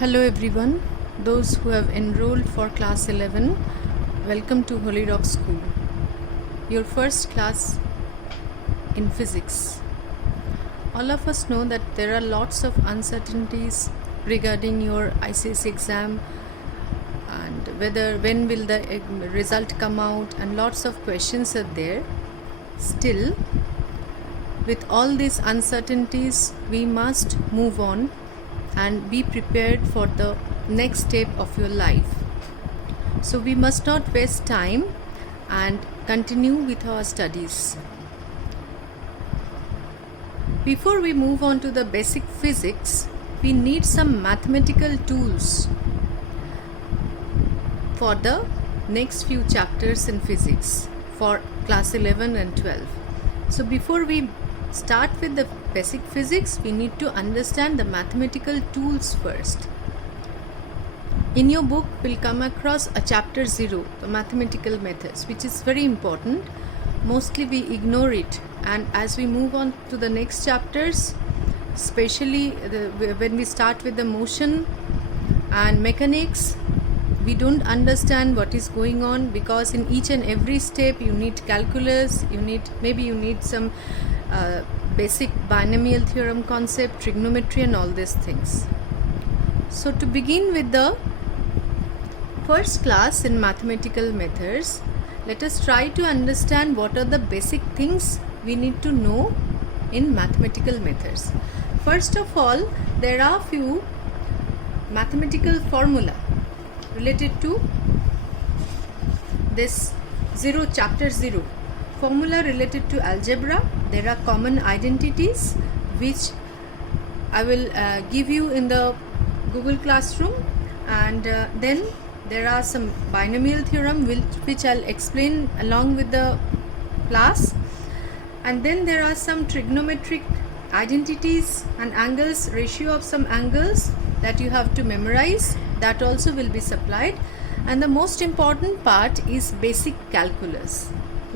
Hello everyone, those who have enrolled for class 11, welcome to Holy Rock School, your first class in physics. All of us know that there are lots of uncertainties regarding your ICSE exam and when will the result come out, and lots of questions are there. Still, with all these uncertainties, we must move on and be prepared for the next step of your life. So we must not waste time and continue with our studies. Before we move on to the basic physics, we need some mathematical tools for the next few chapters in physics for class 11 and 12. So before we start with the basic physics, we need to understand the mathematical tools first. In your book, we'll come across a chapter 0, the mathematical methods, which is very important. Mostly we ignore it, and as we move on to the next chapters, especially when we start with the motion and mechanics, we don't understand what is going on, because in each and every step you need calculus, you need some basic binomial theorem concept, trigonometry and all these things. So to begin with the first class in mathematical methods, let us try to understand what are the basic things we need to know in mathematical methods. First of all, there are few mathematical formula related to this chapter 0. Formula related to algebra. There are common identities which I will give you in the Google Classroom, and then there are some binomial theorem which I'll explain along with the class, and then there are some trigonometric identities and angles, ratio of some angles that you have to memorize, that also will be supplied. And the most important part is basic calculus.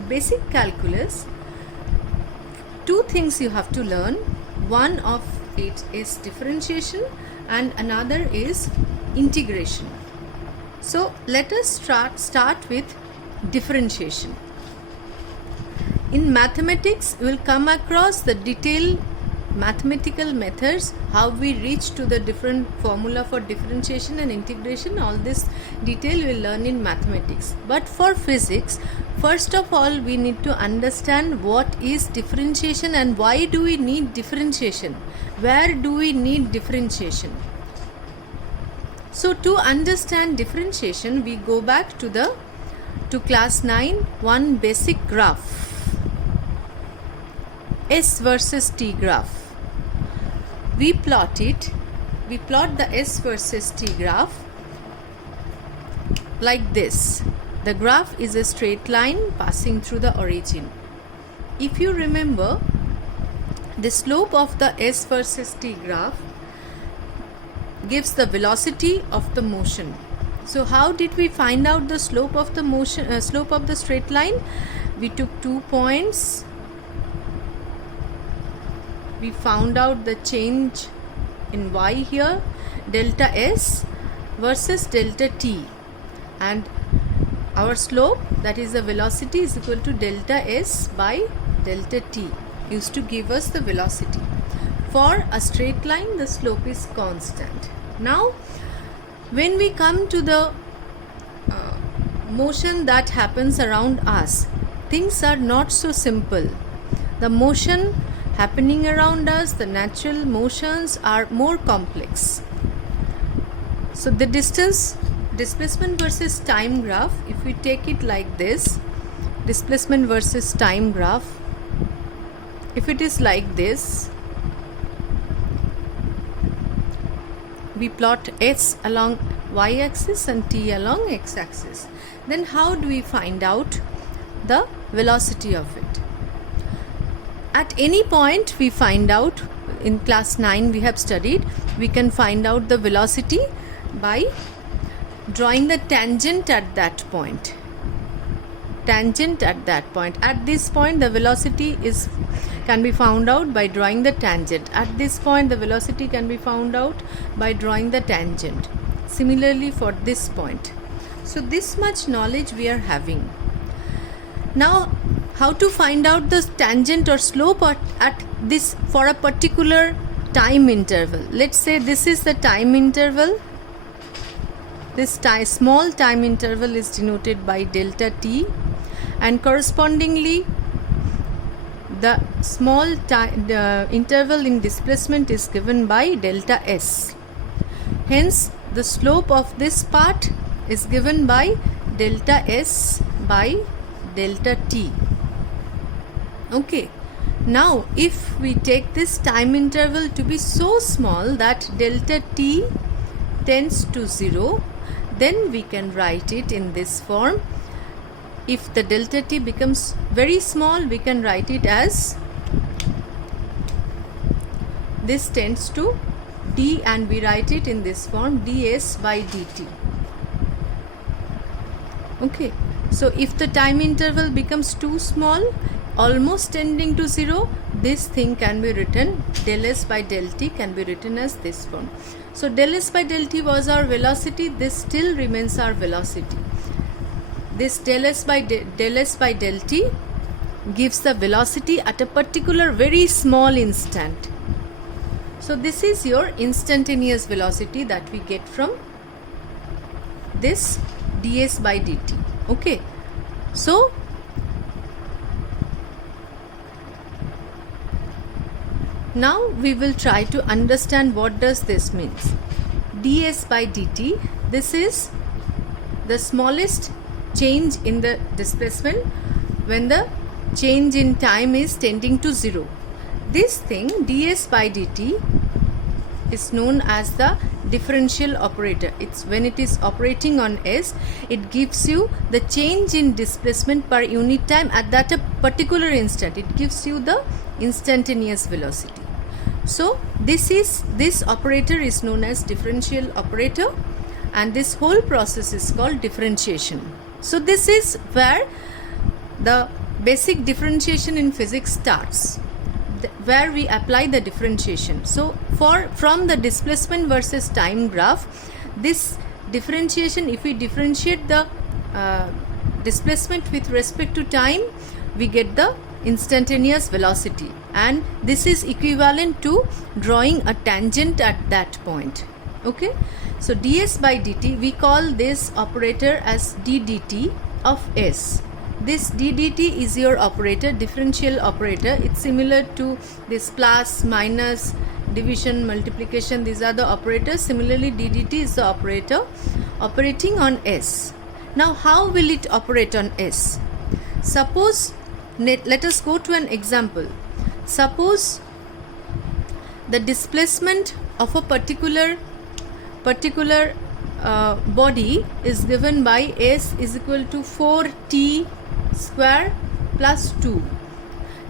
Basic calculus, two things you have to learn. One of it is differentiation and another is integration. So let us start with differentiation. In mathematics, we will come across the detailed mathematical methods, how we reach to the different formula for differentiation and integration. All this detail we will learn in mathematics. But for physics, first of all, we need to understand what is differentiation and why do we need differentiation, where do we need differentiation. So to understand differentiation, we go back to class 9, one basic graph, S versus T graph. We plot it. We plot the S versus T graph like this. The graph is a straight line passing through the origin. If you remember, the slope of the S versus T graph gives the velocity of the motion. So how did we find out the slope of the motion, slope of the straight line? We took 2 points. We found out the change in y here, delta s versus delta t, and our slope, that is the velocity, is equal to delta s by delta t, used to give us the velocity. For a straight line, the slope is constant. Now when we come to the motion that happens around us, things are not so simple. The motion happening around us, the natural motions, are more complex. So the displacement versus time graph, if we take it like this, displacement versus time graph, if it is like this, we plot s along y-axis and t along x-axis. Then how do we find out the velocity of it? At any point we find out, in class 9 we have studied, we can find out the velocity by drawing the tangent at that point. At this point the velocity is can be found out by drawing the tangent. At this point the velocity can be found out by drawing the tangent. Similarly for this point. So this much knowledge we are having. Now how to find out the tangent or slope at this for a particular time interval. Let's say this is the time interval. This small time interval is denoted by delta t, and correspondingly the small interval in displacement is given by delta s. Hence the slope of this part is given by delta s by delta t. Okay, now if we take this time interval to be so small that delta t tends to 0, then we can write it in this form. If the delta t becomes very small, we can write it as this tends to d, and we write it in this form, ds by dt. Okay, so if the time interval becomes too small, almost tending to 0, this thing can be written, del s by del t can be written as this form. So del s by del t was our velocity, this still remains our velocity. This del s by del t gives the velocity at a particular very small instant. So this is your instantaneous velocity that we get from this ds by dt. Okay, so now we will try to understand what does this means. ds by dt, this is the smallest change in the displacement when the change in time is tending to 0. This thing ds by dt is known as the differential operator. It's when it is operating on s, it gives you the change in displacement per unit time at that a particular instant. It gives you the instantaneous velocity. So this operator is known as differential operator, and this whole process is called differentiation. So this is where the basic differentiation in physics starts, where we apply the differentiation. So from the displacement versus time graph, this differentiation, if we differentiate the displacement with respect to time, we get the instantaneous velocity, and this is equivalent to drawing a tangent at that point. Okay, so ds by dt, we call this operator as d dt of s. This d dt is your operator, differential operator. It's similar to this plus, minus, division, multiplication. These are the operators. Similarly, d dt is the operator operating on s. Now how will it operate on s? Suppose, let us go to an example. Suppose the displacement of a particular body is given by s is equal to 4t square plus 2.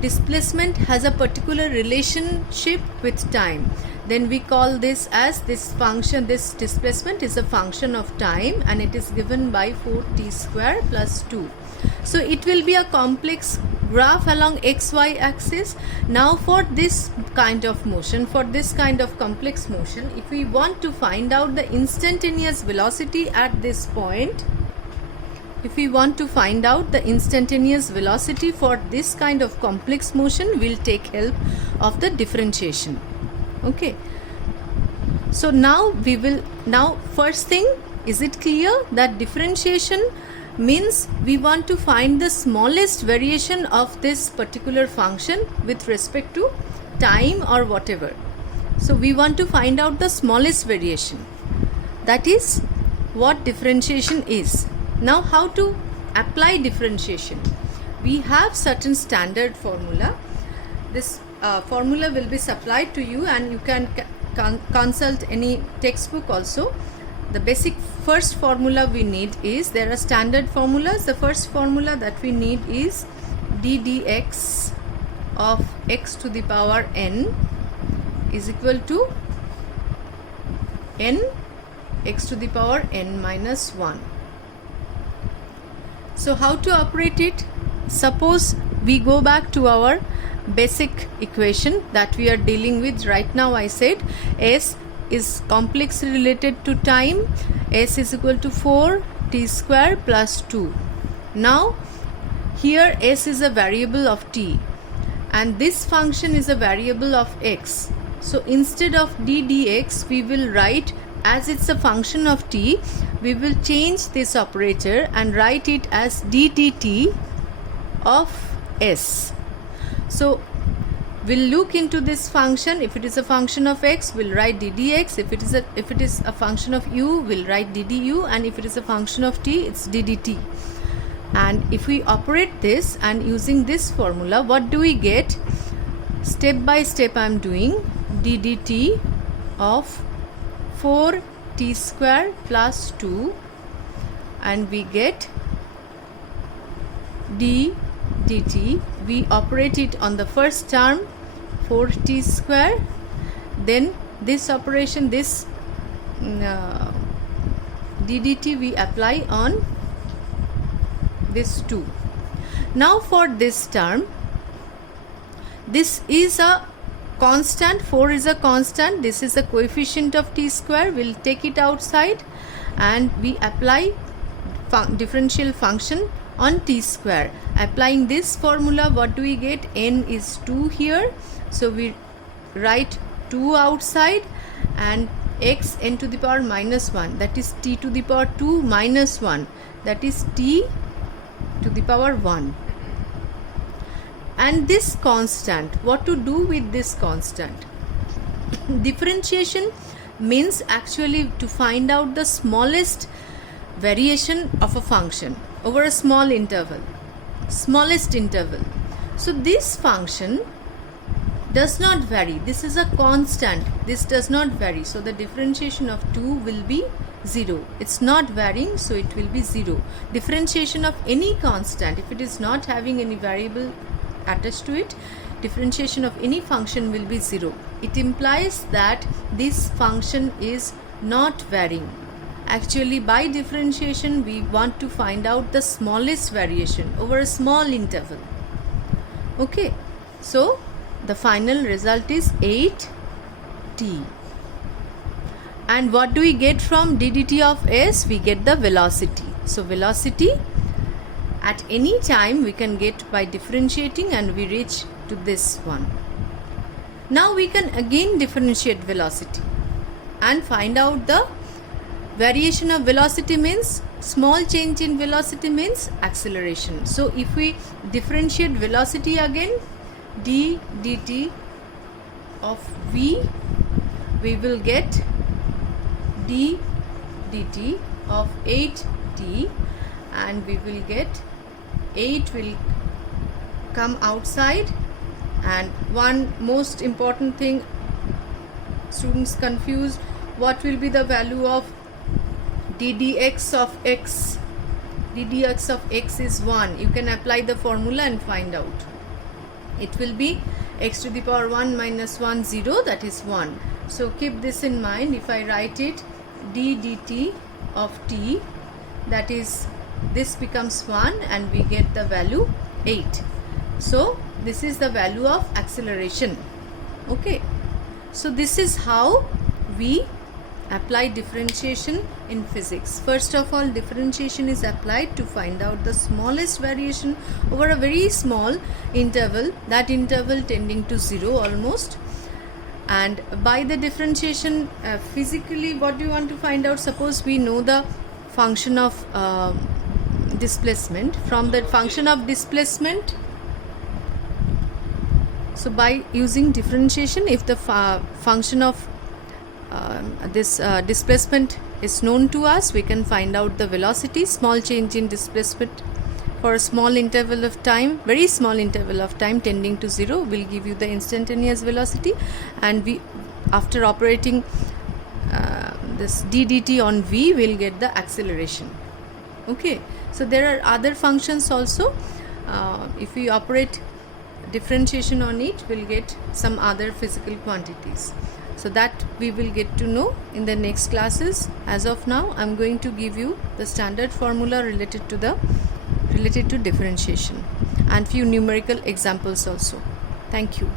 Displacement has a particular relationship with time. Then we call this as this function, this displacement is a function of time, and it is given by 4t square plus 2. So it will be a complex graph along xy axis. Now for this kind of motion, for this kind of complex motion, if we want to find out the instantaneous velocity at this point, if we want to find out the instantaneous velocity for this kind of complex motion, we'll take help of the differentiation. Okay, so now first thing, is it clear that differentiation means we want to find the smallest variation of this particular function with respect to time or whatever. So we want to find out the smallest variation. That is what differentiation is. Now how to apply differentiation? We have certain standard formula. This formula will be supplied to you, and you can consult any textbook also. The basic first formula we need is, there are standard formulas. The first formula that we need is d dx of x to the power n is equal to n x to the power n minus 1. So how to operate it? Suppose we go back to our basic equation that we are dealing with right now. I said s is complexly related to time. S is equal to 4t square plus 2. Now here s is a variable of t and this function is a variable of x. So instead of d dx, we will write, as it's a function of t, we will change this operator and write it as d dt of s. So we'll look into this function. If it is a function of x, we'll write d dx. If it is a function of u, we'll write d du, and if it is a function of t, it's d dt. And if we operate this and using this formula, what do we get? Step by step I'm doing d dt of 4t square plus 2, and we get d dt. We operate it on the first term, 4t square, then this operation, this d dt we apply on this 2. Now for this term, this is a constant, 4 is a constant, this is a coefficient of t square. We'll take it outside and we apply differential function on t square. Applying this formula, what do we get? N is 2 here, so we write 2 outside, and x n to the power minus 1, that is t to the power 2 minus 1, that is t to the power 1. And this constant, what to do with this constant? Differentiation means actually to find out the smallest variation of a function over a small interval, smallest interval. So this function does not vary. This is a constant. This does not vary. So the differentiation of 2 will be 0. It's not varying, so it will be 0. Differentiation of any constant, if it is not having any variable attached to it, differentiation of any function will be 0. It implies that this function is not varying. Actually, by differentiation, we want to find out the smallest variation over a small interval. Okay, so the final result is 8t. And what do we get from d dt of s? We get the velocity. So velocity at any time we can get by differentiating, and we reach to this one. Now we can again differentiate velocity and find out the variation of velocity. Means small change in velocity means acceleration. So if we differentiate velocity again, d dt of v, we will get d dt of 8t, and we will get 8 will come outside. And one most important thing, students confused, what will be the value of d dx of x? D dx of x is 1. You can apply the formula and find out. It will be x to the power 1 minus 1, 0, that is 1. So keep this in mind. If I write it d dt of t, that is, this becomes 1 and we get the value 8. So this is the value of acceleration. Okay, so this is how we apply differentiation in physics. First of all, differentiation is applied to find out the smallest variation over a very small interval, that interval tending to 0 almost. And by the differentiation, physically what do you want to find out? Suppose we know the function of displacement. From the function of displacement, so by using differentiation, if the function of this displacement is known to us, we can find out the velocity. Small change in displacement for a small interval of time, very small interval of time tending to 0, will give you the instantaneous velocity. And we, after operating this d dt on v, will get the acceleration. Okay, so there are other functions also. If we operate differentiation on it, we'll get some other physical quantities. So that we will get to know in the next classes. As of now, I'm going to give you the standard formula related to differentiation and few numerical examples also. Thank you.